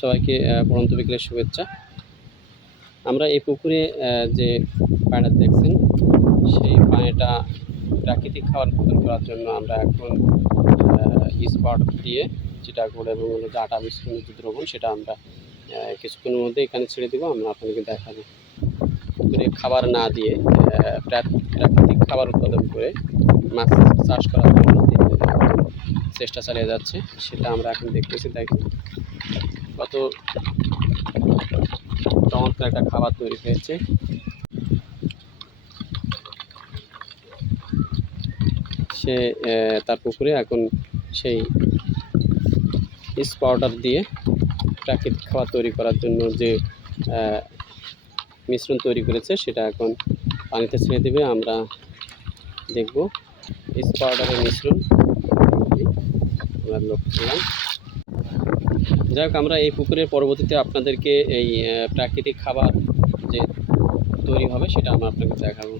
সবাইকে আহ, পড়ন্ত বিকেলের শুভেচ্ছা। আমরা এই পুকুরে যে পানিটা দেখছেন সেই পানিটা প্রাকৃতিক খাবার উৎপাদন করার জন্য আমরা এখন স্পট দিয়ে যেটা করে এবং আটা মিশ্রণ যে দ্রবণ সেটা আমরা কিছুক্ষণের মধ্যে এখানে ছেড়ে দেবো আমরা আপনাদেরকে দেখাবো। পুকুরে খাবার না দিয়ে প্রাকৃতিক খাবার উৎপাদন করে মাছ চাষ করার জন্য চেষ্টা চালিয়ে যাচ্ছে, সেটা আমরা এখন দেখতেছি দেখি কত চমৎকার একটা খাবার তৈরি হয়েছে। সে তার পুকুরে এখন সেই ইস পাউডার দিয়ে প্রাকৃতিক খাবার তৈরি করার জন্য যে মিশ্রণ তৈরি করেছে, সেটা এখন পানিতে ছেড়ে দেবে। আমরা দেখব ইস পাউডারের মিশ্রণ আমরা লক্ষ্য করলাম যাই হোক আমরা এই পুকুরের পরবর্তীতে আপনাদেরকে এই প্রাকৃতিক খাবার যে তৈরি হবে সেটা আমরা আপনাকে দেখাবো।